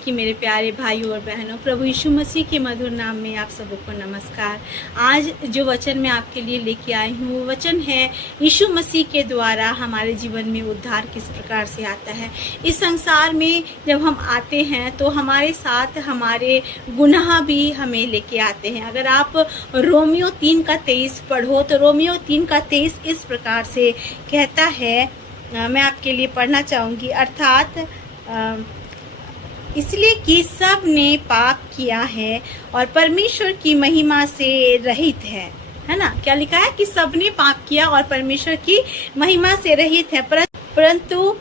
की मेरे प्यारे भाइयों और बहनों, प्रभु यीशु मसीह के मधुर नाम में आप सबको नमस्कार। आज जो वचन मैं आपके लिए लेके आई हूँ वो वचन है यीशु मसीह के द्वारा हमारे जीवन में उद्धार किस प्रकार से आता है। इस संसार में जब हम आते हैं तो हमारे साथ हमारे गुनाह भी हमें लेके आते हैं। अगर आप रोमियो 3:23 पढ़ो तो रोमियो 3:23 इस प्रकार से कहता है, मैं आपके लिए पढ़ना चाहूँगी। अर्थात इसलिए कि सब ने पाप किया है और परमेश्वर की महिमा से रहित है ना। क्या लिखा है कि सब ने पाप किया और परमेश्वर की महिमा से रहित है, परंतु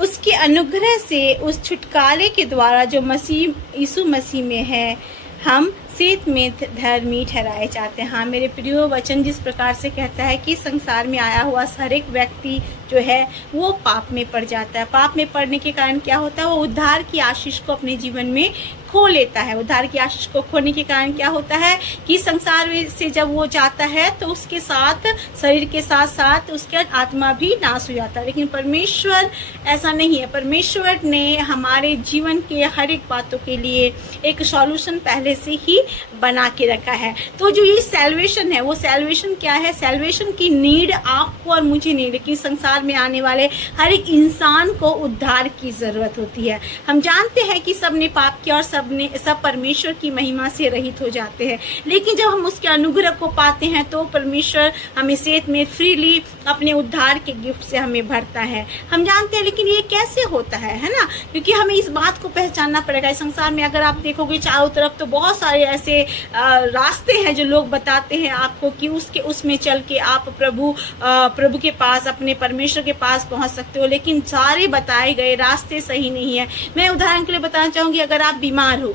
उसके अनुग्रह से उस छुटकारे के द्वारा जो यीशु मसीह में है हम सेत में धर्मी ठहराए जाते हैं। हाँ मेरे प्रिय, वचन जिस प्रकार से कहता है कि संसार में आया हुआ हर एक व्यक्ति जो है वो पाप में पड़ जाता है। पाप में पड़ने के कारण क्या होता है, वो उद्धार की आशीष को अपने जीवन में खो लेता है। उद्धार की आशीष को खोने के कारण क्या होता है कि संसार से जब वो जाता है तो उसके साथ शरीर के साथ साथ उसका आत्मा भी नाश हो जाता है। लेकिन परमेश्वर ऐसा नहीं है। परमेश्वर ने हमारे जीवन के हर एक बातों के लिए एक सॉल्यूशन पहले से ही बना के रखा है। तो जो ये सैल्वेशन है, वो सैल्वेशन क्या है? सैल्वेशन की नीड आपको और मुझे नहीं, लेकिन संसार में आने वाले हर एक इंसान को उद्धार की जरूरत होती है। हम जानते हैं कि सबने पाप किया और सब परमेश्वर की महिमा से रहित हो जाते हैं, लेकिन जब हम उसके अनुग्रह को पाते हैं तो परमेश्वर हमें सेत में फ्रीली अपने उद्धार के गिफ्ट से हमें भरता है। हम जानते हैं, लेकिन ये कैसे होता है ना, क्योंकि हमें इस बात को पहचानना पड़ेगा। इस संसार में अगर आप देखोगे चारों तरफ तो बहुत सारे ऐसे रास्ते हैं जो लोग बताते हैं आपको कि उसमें चल के आप प्रभु के पास, अपने परमेश्वर के पास पहुंच सकते हो, लेकिन सारे बताए गए रास्ते सही नहीं है। मैं उदाहरण के लिए बताना चाहूंगी, अगर आप बीमार हो,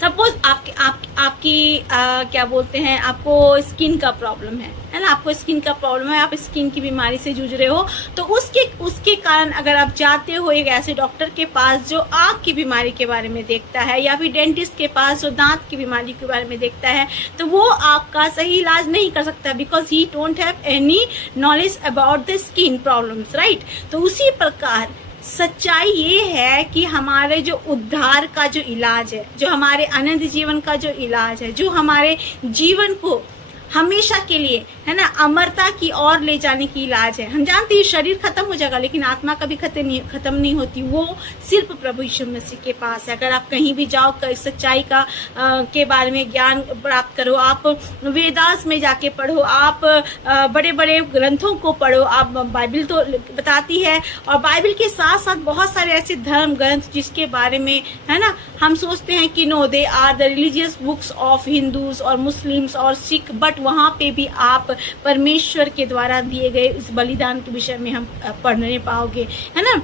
सपोज आपकी क्या बोलते हैं, आपको स्किन का प्रॉब्लम है ना, आपको स्किन का प्रॉब्लम है, आप स्किन की बीमारी से जूझ रहे हो, तो उसके कारण अगर आप जाते हो एक ऐसे डॉक्टर के पास जो आँख की बीमारी के बारे में देखता है, या फिर डेंटिस्ट के पास जो दांत की बीमारी के बारे में देखता है, तो वो आपका सही इलाज नहीं कर सकता, because he don't have any knowledge about the skin problems, right. तो उसी प्रकार सच्चाई ये है कि हमारे जो उद्धार का जो इलाज है, जो हमारे अनंत जीवन का जो इलाज है, जो हमारे जीवन को हमेशा के लिए है ना अमरता की ओर ले जाने की इलाज है। हम जानते हैं शरीर खत्म हो जाएगा, लेकिन आत्मा कभी खत्म नहीं होती। वो सिर्फ प्रभु यीशु मसीह के पास है। अगर आप कहीं भी जाओ, सच्चाई का के बारे में ज्ञान प्राप्त करो, आप वेदास में जाके पढ़ो, आप बड़े बड़े ग्रंथों को पढ़ो, आप बाइबल तो बताती है, और बाइबल के साथ साथ बहुत सारे ऐसे धर्म ग्रंथ जिसके बारे में है ना हम सोचते हैं कि no they are the religious books of Hindus और मुस्लिम्स और सिख, बट वहां पे भी आप परमेश्वर के द्वारा दिए गए इस बलिदान के विषय में हम पढ़ने पाओगे, है ना।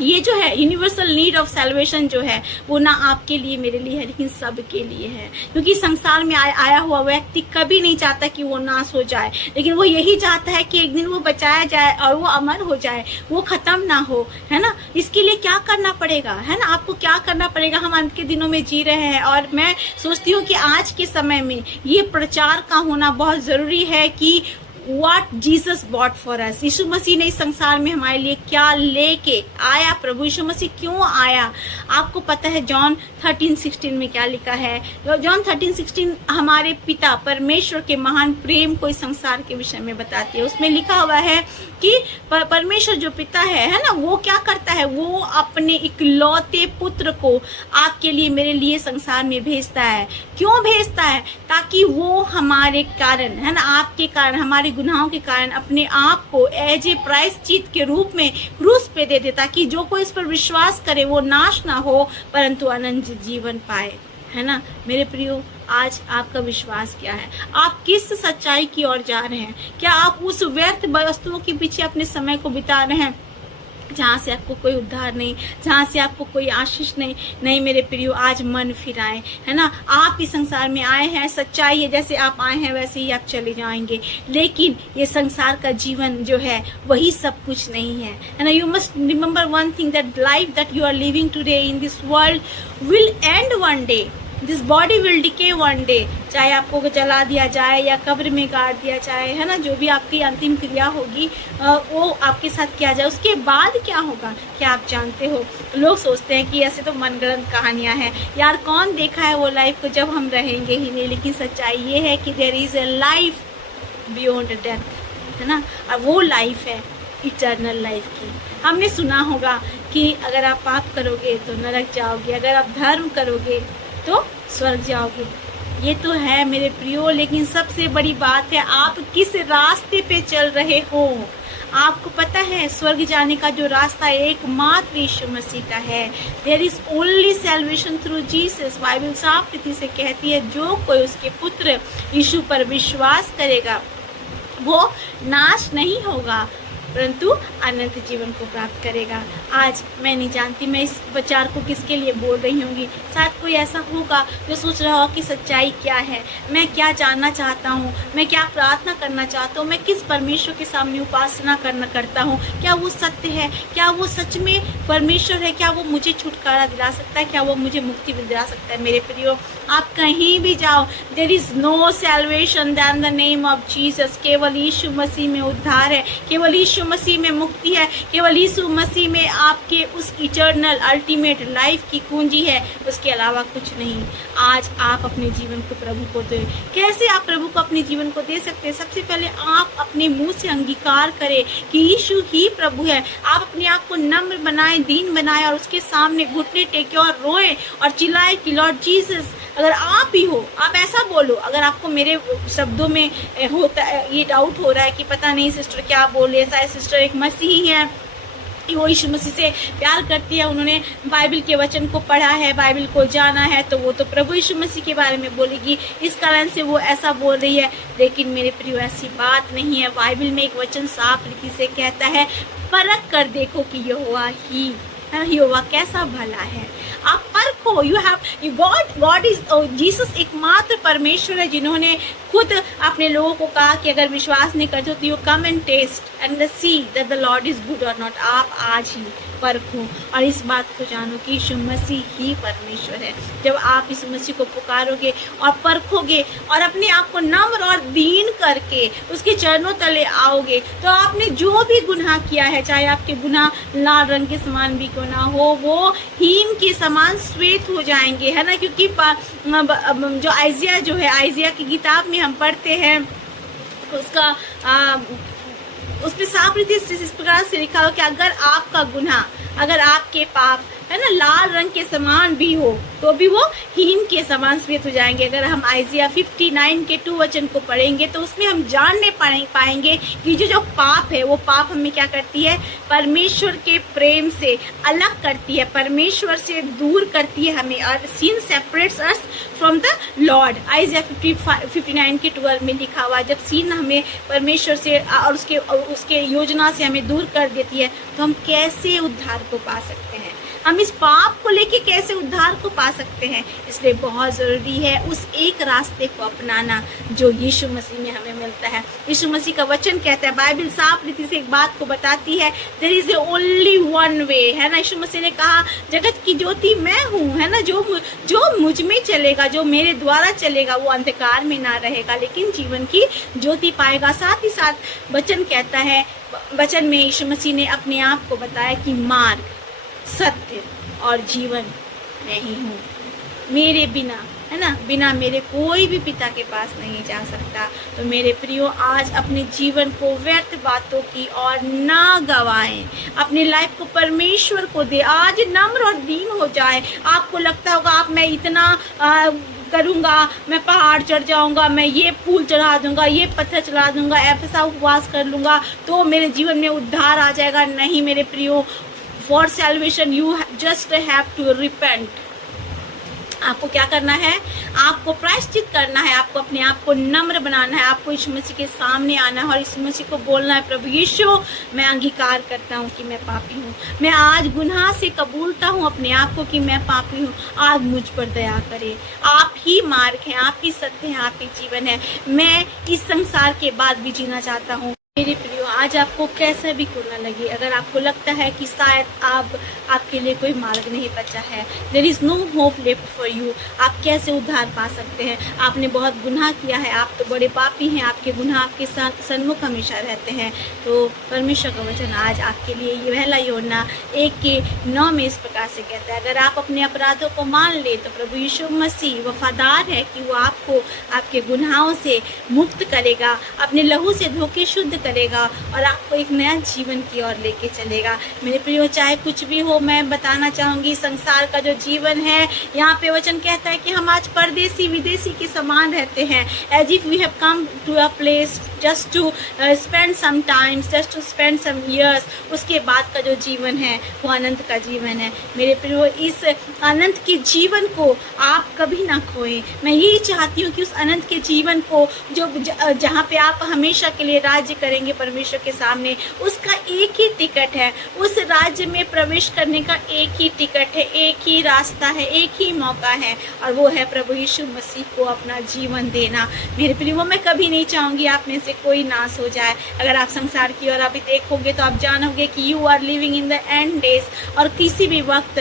ये जो है यूनिवर्सल नीड ऑफ सैल्वेशन जो है वो ना आपके लिए मेरे लिए है, लेकिन सबके लिए है। क्योंकि संसार में आया हुआ व्यक्ति कभी नहीं चाहता कि वो नाश हो जाए, लेकिन वो यही चाहता है कि एक दिन वो बचाया जाए और वो अमर हो जाए, वो खत्म ना हो, है ना। इसके लिए क्या करना पड़ेगा, है ना, आपको क्या करना पड़ेगा। हम अंत के दिनों में जी रहे हैं, और मैं सोचती हूँ कि आज के समय में ये प्रचार का होना बहुत जरूरी है कि What Jesus bought for us, यीशु मसीह ने इस संसार में हमारे लिए क्या लेके आया। प्रभु यीशु मसीह क्यों आया, आपको पता है जॉन 13:16 में क्या लिखा है। जॉन 13:16 हमारे पिता परमेश्वर के महान प्रेम को इस संसार के विषय में बताती है। उसमें लिखा हुआ है कि परमेश्वर जो पिता है ना, वो क्या करता है, वो अपने इकलौते पुत्र को आपके लिए मेरे लिए संसार में भेजता है। क्यों भेजता है? ताकि वो हमारे कारण, है ना, आपके कारण, हमारे गुनाहों के कारण अपने आप को एज ए प्रायश्चित के रूप में क्रूस पे दे दे, ताकि जो कोई इस पर विश्वास करे वो नाश ना हो परंतु अनंत जीवन पाए, है ना। मेरे प्रियो, आज आपका विश्वास क्या है? आप किस सच्चाई की ओर जा रहे हैं? क्या आप उस व्यर्थ वस्तुओं के पीछे अपने समय को बिता रहे हैं जहाँ से आपको कोई उद्धार नहीं, जहाँ से आपको कोई आशीष नहीं मेरे प्रियो, आज मन फिराएं, है ना। आप इस संसार में आए हैं, सच्चाई है जैसे आप आए हैं वैसे ही आप चले जाएंगे, लेकिन ये संसार का जीवन जो है वही सब कुछ नहीं है ना। You must remember one thing, that life that you are living today in this world will end one day, this body will decay one day, चाहे आपको जला दिया जाए या कब्र में गाड़ दिया जाए, है ना, जो भी आपकी अंतिम क्रिया होगी वो आपके साथ किया जाए, उसके बाद क्या होगा क्या आप जानते हो? लोग सोचते हैं कि ऐसे तो मनगढ़ंत कहानियां हैं यार, कौन देखा है वो लाइफ को जब हम रहेंगे ही नहीं, लेकिन सच्चाई ये है कि there is a life beyond death, है ना, और वो लाइफ है इटर्नल लाइफ की। हमने सुना होगा कि अगर आप पाप करोगे तो नरक जाओगे, अगर आप धर्म करोगे तो स्वर्ग जाओगे। ये तो है मेरे प्रियो, लेकिन सबसे बड़ी बात है आप किस रास्ते पे चल रहे हो। आपको पता है स्वर्ग जाने का जो रास्ता एकमात्र यीशु मसीह का है। There is only salvation through Jesus. Bible साफ रीति से कहती है जो कोई उसके पुत्र यीशु पर विश्वास करेगा वो नाश नहीं होगा परंतु अनंत जीवन को प्राप्त करेगा। आज मैं नहीं जानती मैं इस विचार को किसके लिए बोल रही होंगी। शायद कोई ऐसा होगा जो सोच रहा हो कि सच्चाई क्या है, मैं क्या जानना चाहता हूँ, मैं क्या प्रार्थना करना चाहता हूँ, मैं किस परमेश्वर के सामने उपासना करता हूँ, क्या वो सत्य है, क्या वो सच में परमेश्वर है, क्या वो मुझे छुटकारा दिला सकता है, क्या वो मुझे मुक्ति दिला सकता है। मेरे प्रियो आप कहीं भी जाओ, there is no salvation then the name of Jesus. केवल यीशु मसीह में उद्धार है, केवल यीशु मसीह में मुक्ति है, केवल यीशु मसीह में आपके उस इटर्नल अल्टीमेट लाइफ की कुंजी है, उसके अलावा कुछ नहीं। आज आप अपने जीवन को प्रभु को दे। कैसे आप प्रभु को अपने जीवन को दे सकते हैं? सबसे पहले आप अपने मुंह से अंगीकार करें कि यीशु ही प्रभु है। आप अपने आप को नम्र बनाएं, दीन बनाएं और उसके सामने घुटने टेके और रोएं और चिल्लाएं कि लॉर्ड जीसस। अगर आप ही हो आप ऐसा बोलो। अगर आपको मेरे शब्दों में होता ये डाउट हो रहा है कि पता नहीं सिस्टर क्या बोले, शायद सिस्टर एक मसीही है, वो यीशु मसीह से प्यार करती है, उन्होंने बाइबल के वचन को पढ़ा है, बाइबल को जाना है, तो वो तो प्रभु यीशु मसीह के बारे में बोलेगी, इस कारण से वो ऐसा बोल रही है। लेकिन मेरे प्रियो ऐसी बात नहीं है। बाइबल में एक वचन साफ रीति से कहता है परख कर देखो कि यहोवा ही यहोवा कैसा भला है। आप परखो। गॉड इज जीसस एकमात्र परमेश्वर है जिन्होंने खुद अपने लोगों को कहा कि अगर विश्वास नहीं करते तो you come and test and see that the Lord is good or not. आप आज ही परखो और इस बात को जानो कि यीशु मसीह ही परमेश्वर है। जब आप यीशु मसीह को पुकारोगे और परखोगे और अपने आप को नम्र और दीन करके उसके चरणों तले आओगे तो आपने जो भी गुनाह किया है, चाहे आपके गुनाह लाल रंग के समान भी क्यों ना हो, वो हीम के समान श्वेत हो जाएंगे, है ना। क्योंकि जो आइजिया जो है, आइजिया की किताब में हम पढ़ते हैं उसका उस पर साफ रीति से इस प्रकार से लिखा हो कि अगर आपका गुनाह, अगर आपके पाप है ना लाल रंग के समान भी हो तो भी वो हीम के समान श्वेत हो जाएंगे। अगर हम आइजिया 59 के 2 वचन को पढ़ेंगे तो उसमें हम जानने पाएंगे कि जो पाप है वो पाप हमें क्या करती है, परमेश्वर के प्रेम से अलग करती है, परमेश्वर से दूर करती है हमें, और sin separates us from the Lord। आइजिया 59 के 12 में लिखा हुआ जब sin हमें परमेश्वर से और उसके योजना से हमें दूर कर देती है तो हम कैसे उद्धार को पा सकते हैं, हम इस पाप को लेके कैसे उद्धार को पा सकते हैं। इसलिए बहुत ज़रूरी है उस एक रास्ते को अपनाना जो यीशु मसीह में हमें मिलता है। यीशु मसीह का वचन कहता है, बाइबल साफ रीति से एक बात को बताती है, there is only one way, है ना। यीशु मसीह ने कहा जगत की ज्योति मैं हूँ, है ना, जो मुझ में चलेगा, जो मेरे द्वारा चलेगा वो अंधकार में ना रहेगा लेकिन जीवन की ज्योति पाएगा। साथ ही साथ वचन कहता है, वचन में यीशु मसीह ने अपने आप को बताया कि मार्ग, सत्य और जीवन मैं ही हूँ, मेरे बिना, है ना, बिना मेरे कोई भी पिता के पास नहीं जा सकता। तो मेरे प्रियो आज अपने जीवन को व्यर्थ बातों की और ना गवाएं, अपनी लाइफ को परमेश्वर को दे। आज नम्र और दीन हो जाए। आपको लगता होगा आप मैं इतना करूँगा, मैं पहाड़ चढ़ जाऊँगा, मैं ये फूल चढ़ा दूँगा, ये पत्थर चढ़ा दूँगा, ऐसा उपवास कर लूँगा तो मेरे जीवन में उद्धार आ जाएगा। नहीं मेरे प्रियो, for salvation you just have to repent. आपको क्या करना है, आपको प्रायश्चित करना है, आपको अपने आप को नम्र बनाना है, आपको यीशु मसीह के सामने आना है और यीशु मसीह को बोलना है, प्रभु यीशु मैं अंगीकार करता हूँ कि मैं पापी हूँ, मैं आज गुनाह से कबूलता हूँ अपने आप को कि मैं पापी हूँ, आज मुझ पर दया करें। आप ही मार्ग हैं, आप ही सत्य हैं, आप ही जीवन है। मैं इस संसार के बाद भी जीना चाहता हूँ। मेरे प्रियो, आज आपको कैसा भी क्यों ना लगे, अगर आपको लगता है कि शायद आपके लिए कोई मार्ग नहीं बचा है, there is no hope left for you, आप कैसे उद्धार पा सकते हैं? आपने बहुत गुनाह किया है, आप तो बड़े पापी हैं, आपके गुनाह आपके सन्मुख हमेशा रहते हैं। तो परमेश्वर का वचन आज आपके लिए ये पहला यूहन्ना 1:9 में इस प्रकार से कहता है, अगर आप अपने अपराधों को मान ले तो प्रभु यीशु मसीह वफादार है कि वो आपको आपके गुनाहों से मुक्त करेगा, अपने लहू से धो के शुद्ध करेगा और आपको एक नया जीवन की ओर लेके चलेगा। मेरे प्रियो, चाहे कुछ भी हो, मैं बताना चाहूँगी संसार का जो जीवन है, यहाँ पे वचन कहता है कि हम आज परदेसी विदेशी के समान रहते हैं, as if we have come to a place just to spend some times, just to spend some years. उसके बाद का जो जीवन है वो अनंत का जीवन है। मेरे प्रियो, इस अनंत के जीवन को आप कभी ना खोएं। मैं यही चाहती हूँ कि उस अनंत के जीवन को जो जहाँ पे आप हमेशा के लिए राज्य करेंगे परमेश्वर के सामने, उसका एक ही टिकट है, उस राज्य में प्रवेश करने का एक ही टिकट है, एक ही रास्ता है, एक ही मौका है, और वो है प्रभु यीशु मसीह को अपना जीवन देना। मेरे प्रियो, मैं कभी नहीं चाहूँगी आप में से कोई नाश हो जाए। अगर आप संसार की ओर अभी देखोगे तो आप जानोगे कि you are living in the end days, और किसी भी वक्त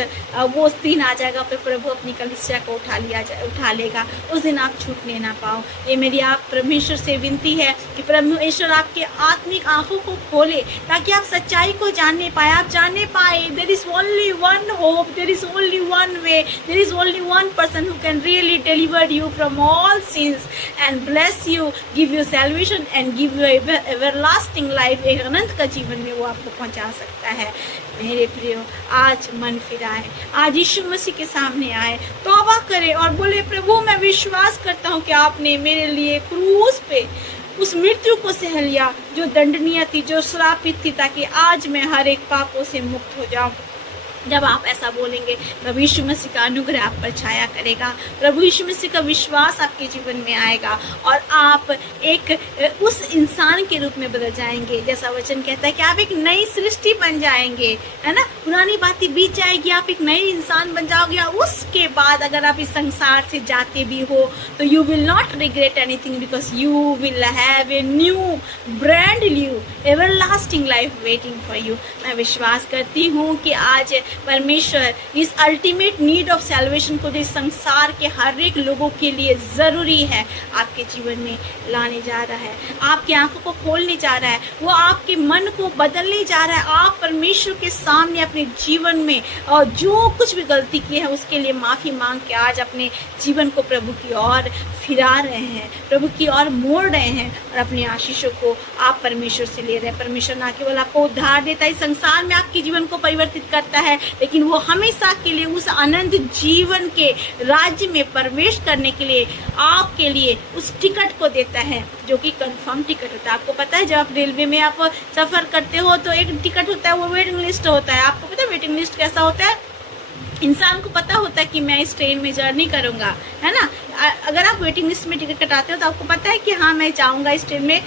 वो दिन आ जाएगा फिर प्रभु अपनी कलीसिया को उठा लेगा, उस दिन आप छूटने ना पाओ। ये मेरी आप परमेश्वर से विनती है कि परमेश्वर आपके आत्मिक आंखों को खोले ताकि आप सच्चाई को जानने पाए, आप जानने पाए there is only one hope, there is only one way, there is only one person who can really deliver you from all sins and bless you, give you salvation and give you everlasting life. एक अनंत का जीवन में वो आपको पहुंचा सकता है। मेरे प्रियो, आज मन फिराए, आज यीशु मसीह के सामने आए, तौबा करें और बोले, प्रभु मैं विश्वास करता हूँ कि आपने मेरे लिए क्रूस पे उस मृत्यु को सह लिया जो दंडनीय थी, जो श्रापित थी, ताकि आज मैं हर एक पापों से मुक्त हो जाऊं। जब आप ऐसा बोलेंगे, प्रभु यीशु मसीह का अनुग्रह आप पर छाया करेगा, प्रभु यीशु मसीह का विश्वास आपके जीवन में आएगा और आप एक उस इंसान के रूप में बदल जाएंगे जैसा वचन कहता है कि आप एक नई सृष्टि बन जाएंगे, है ना। पुरानी बातें बीत जाएगी, आप एक नए इंसान बन जाओगे। उसके बाद अगर आप इस संसार से जाते भी हो तो you will not regret anything, because you will have a new brand new everlasting life waiting for you. मैं विश्वास करती हूँ कि आज परमेश्वर इस अल्टीमेट नीड ऑफ सैल्वेशन को जो इस संसार के हर एक लोगों के लिए ज़रूरी है आपके जीवन में लाने जा रहा है, आपकी आंखों को खोलने जा रहा है, वो आपके मन को बदलने जा रहा है। आप परमेश्वर के सामने अपने जीवन में और जो कुछ भी गलती की है उसके लिए माफ़ी मांग के आज अपने जीवन को प्रभु की ओर फिरा रहे हैं, प्रभु की ओर मोड़ रहे हैं और अपनी आशीषों को आप परमेश्वर से ले रहे हैं। परमेश्वर ना केवल आपको उद्धार देता है, इस संसार में आपके जीवन को परिवर्तित करता है, लेकिन वो हमेशा के लिए उस अनंत जीवन के राज्य में प्रवेश करने के लिए आपके लिए उस टिकट को देता है जो कि कंफर्म टिकट होता है। आपको पता है, जब आप रेलवे में आप सफर करते हो तो एक टिकट होता है, वो वेटिंग लिस्ट होता है। आपको पता है वेटिंग लिस्ट कैसा होता है? इंसान को पता होता है कि मैं इस ट्रेन में जर्नी करूंगा, है ना। अगर आप वेटिंग लिस्ट में टिकट कटाते हो तो आपको पता है कि हाँ मैं जाऊंगा इस ट्रेन में,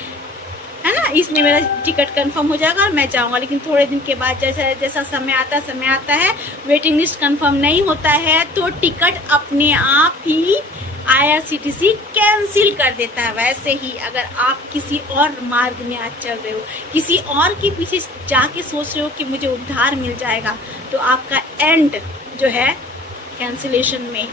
है ना, इसमें मेरा टिकट कंफर्म हो जाएगा और मैं जाऊंगा। लेकिन थोड़े दिन के बाद जैसा समय आता है, वेटिंग लिस्ट कंफर्म नहीं होता है तो टिकट अपने आप ही IRCTC कैंसिल कर देता है। वैसे ही अगर आप किसी और मार्ग में आज चल रहे हो, किसी और के पीछे जाके सोच रहे हो कि मुझे उद्धार मिल जाएगा, तो आपका एंड जो है कैंसिलेशन में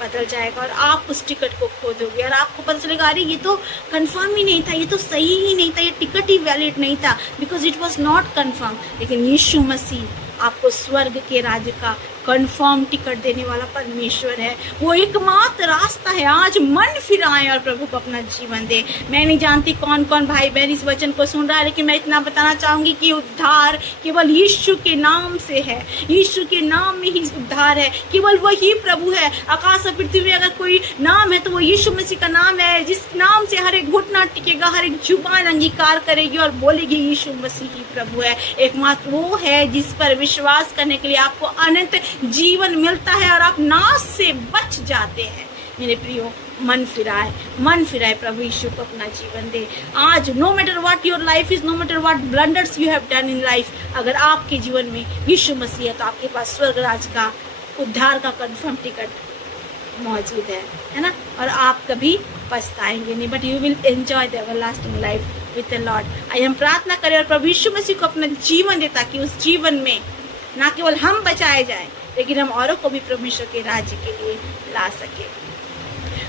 बदल जाएगा और आप उस टिकट को खो दोगे और आपको पता चलेगा अरे ये तो कंफर्म ही नहीं था, ये तो सही ही नहीं था, ये टिकट ही वैलिड नहीं था, because it was not confirm. लेकिन यीशु मसीह आपको स्वर्ग के राज्य का कंफर्म टिकट देने वाला परमेश्वर है, वो एकमात्र रास्ता है। आज मन फिराएं और प्रभु को अपना जीवन दे। मैं नहीं जानती कौन कौन भाई बहन इस वचन को सुन रहा है, लेकिन मैं इतना बताना चाहूंगी कि उद्धार केवल यीशु के नाम से है, यीशु के नाम में ही उद्धार है, केवल वही प्रभु है। आकाश और पृथ्वी में अगर कोई नाम है तो वो यीशु मसीह का नाम है, जिस नाम से हर एक घुटना टिकेगा, हर एक जुबान अंगीकार करेगी और बोलेगी यीशु मसीह ही प्रभु है। एकमात्र वो है जिस पर विश्वास करने के लिए आपको अनंत जीवन मिलता है और आप नाश से बच जाते हैं। मेरे प्रियो, मन फिराए, प्रभु यीशु को अपना जीवन दे। आज no matter what your life is, no matter what blunders you have done in life, अगर आपके जीवन में यीशु मसीह है तो आपके पास स्वर्ग राज का उद्धार का कंफर्म टिकट मौजूद है ना। और आप कभी पछताएंगे नहीं, but you will enjoy the everlasting life with the Lord. आइए हम प्रार्थना करें और प्रभु यीशु मसीह को अपना जीवन दे, ताकि उस जीवन में ना केवल हम बचाए जाएं, लेकिन हम औरों को भी परमेश्वर के राज्य के लिए ला सके।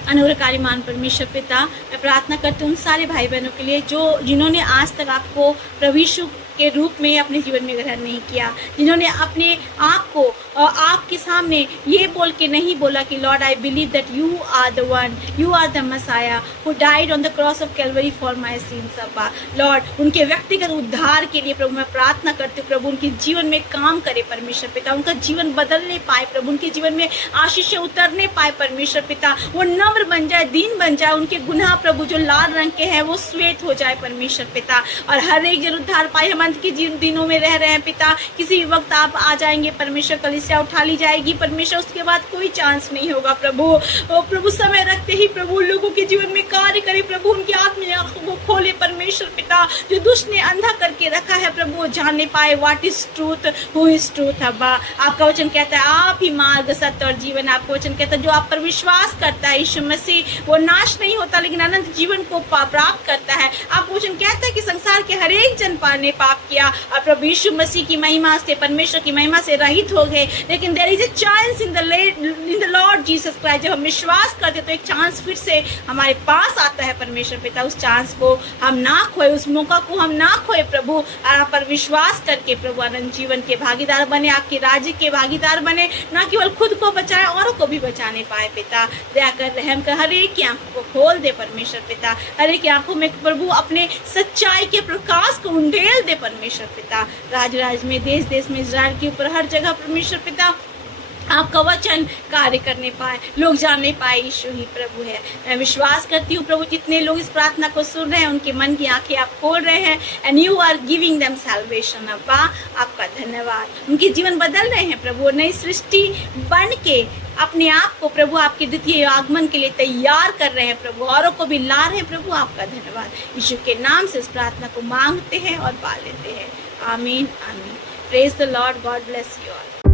अनुग्रहकारी मान परमेश्वर पिता, मैं प्रार्थना करती हूँ उन सारे भाई बहनों के लिए जिन्होंने आज तक आपको प्रभु यीशु के रूप में अपने जीवन में ग्रहण नहीं किया, जिन्होंने अपने आप को आपके सामने ये बोल के नहीं बोला कि Lord I believe that you are the one, you are the Messiah who died on the cross of Calvary for my sins. अब्बा लॉर्ड, उनके व्यक्तिगत उद्धार के लिए प्रभु मैं प्रार्थना करती हूँ, प्रभु उनके जीवन में काम करे परमेश्वर पिता, उनका जीवन बदलने पाए प्रभु, उनके जीवन में आशीषें उतरने पाए परमेश्वर पिता, वो नम्र बन जाए, दीन बन जाए, उनके गुनाह प्रभु जो लाल रंग के हैं वो श्वेत हो जाए परमेश्वर पिता, और हर एक जन उद्धार पाए। हम अंत के दिनों में रह रहे हैं पिता, किसी भी वक्त आप आ जाएंगे परमेश्वर, कलीसिया उठा ली जाएगी परमेश्वर, उसके बाद कोई चांस नहीं होगा प्रभु। ओ प्रभु, समय रखते ही प्रभु लोगों के जीवन में कार्य करे प्रभु, उनकी आत्मीय आंखों को खोले परमेश्वर पिता, जो दुष्ट ने अंधा करके रखा है प्रभु वो जानने पाए what is truth, who is truth. अब्बा, आपका वचन कहता है आप ही मार्ग, सत्य और जीवन। आपका वचन कहता है जो आप पर विश्वास करता है यीशु मसीह वो नाश नहीं होता लेकिन अनंत जीवन को प्राप्त करता है। आपका वचन कहता है कि संसार के हर एक जन ने पाप किया और प्रभु यीशु मसीह की महिमा से, परमेश्वर की महिमा से रहित हो गए, लेकिन there is a chance in the Lord Jesus Christ. जब हम विश्वास करते तो एक चांस फिर से हमारे पास आता है परमेश्वर पिता, उस चांस को हम ना खोए, उस मौका को हम ना खोए प्रभु, आप पर विश्वास करके प्रभु अनंत जीवन के भागीदार बने, आपके राज्य के भागीदार बने, ना केवल खुद को बचाए औरों को भी बचाने पाए पिता। दया कर, रहम कर, हर एक की आंखों को खोल दे परमेश्वर पिता, हर एक की आंखों में प्रभु अपने सच्चाई के प्रकाश को उंडेल दे परमेश्वर पिता। राज में, देश देश में, इज़राइल के ऊपर हर जगह परमेश्वर पिता आपका वचन कार्य करने पाए, लोग जानने पाए यीशु ही प्रभु है। मैं विश्वास करती हूँ प्रभु जितने लोग इस प्रार्थना को सुन रहे हैं उनके मन की आंखें आप खोल रहे हैं, and you are giving them salvation. अब्बा आपका धन्यवाद, उनके जीवन बदल रहे हैं प्रभु, नई सृष्टि बन के अपने आप को प्रभु आपके द्वितीय आगमन के लिए तैयार कर रहे हैं प्रभु, औरों को भी ला रहे हैं प्रभु। आपका धन्यवाद, यीशु के नाम से इस प्रार्थना को मांगते हैं और पा लेते हैं, आमीन आमीन। Praise the Lord, God bless you all.